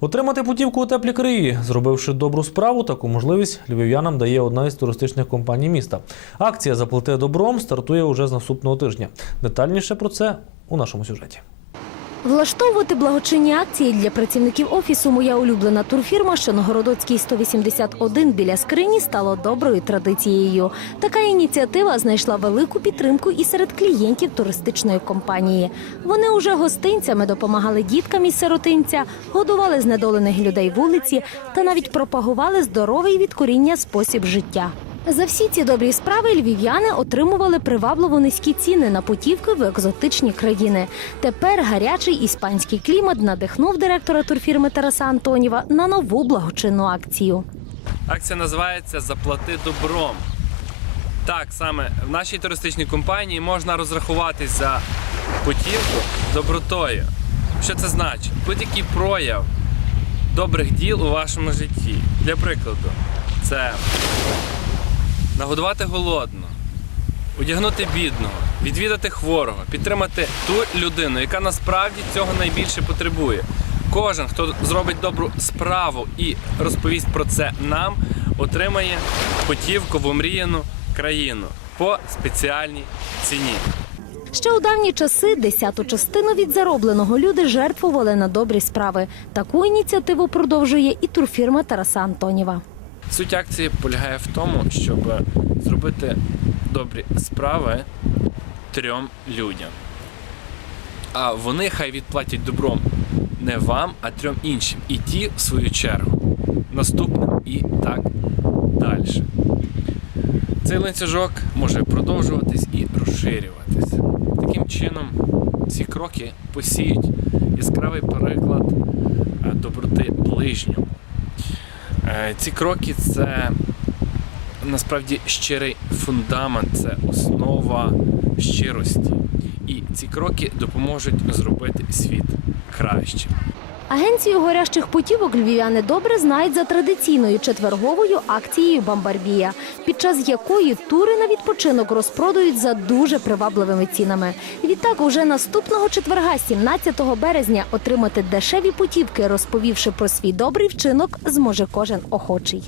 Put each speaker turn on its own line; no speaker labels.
Отримати путівку у теплі краї, зробивши добру справу, таку можливість львів'янам дає одна із туристичних компаній міста. Акція Заплати добром стартує уже з наступного тижня. Детальніше про це у нашому сюжеті.
Влаштовувати благочинні акції для працівників офісу моя улюблена турфірма, що на Городоцькій 181 біля скрині стало доброю традицією. Така ініціатива знайшла велику підтримку і серед клієнтів туристичної компанії. Вони уже гостинцями допомагали діткам із сиротинця, годували знедолених людей вулиці та навіть пропагували здоровий від коріння спосіб життя. За всі ці добрі справи львів'яни отримували привабливо низькі ціни на путівки в екзотичні країни. Тепер гарячий іспанський клімат надихнув директора турфірми Тараса Антоніва на нову благочинну акцію.
Акція називається Заплати добром. Так, саме в нашій туристичній компанії можна розрахуватись за путівку добротою. Що це значить? Будь-який прояв добрих діл у вашому житті. Для прикладу, це нагодувати голодного, одягнути бідного, відвідати хворого, підтримати ту людину, яка насправді цього найбільше потребує. Кожен, хто зробить добру справу і розповість про це нам, отримає путівку в омріяну країну по спеціальній ціні.
Ще у давні часи десяту частину від заробленого люди жертвували на добрі справи. Таку ініціативу продовжує і турфірма Тараса Антоніва.
Суть акції полягає в тому, щоб зробити добрі справи трьом людям. А вони хай відплатять добром не вам, а трьом іншим. І ті, в свою чергу, наступним і так далі. Цей ланцюжок може продовжуватись і розширюватись. Таким чином, ці кроки посіють яскравий приклад е, доброти ближньому. Е, Ці кроки це насправді щирий фундамент, це основа щирості. І ці кроки допоможуть зробити світ кращим.
Агенцію горящих путівок львів'яни добре знають за традиційною четверговою акцією Бамбарбія, під час якої тури на відпочинок розпродають за дуже привабливими цінами. Відтак, уже наступного четверга, 17 березня, отримати дешеві путівки, розповівши про свій добрий вчинок, зможе кожен охочий.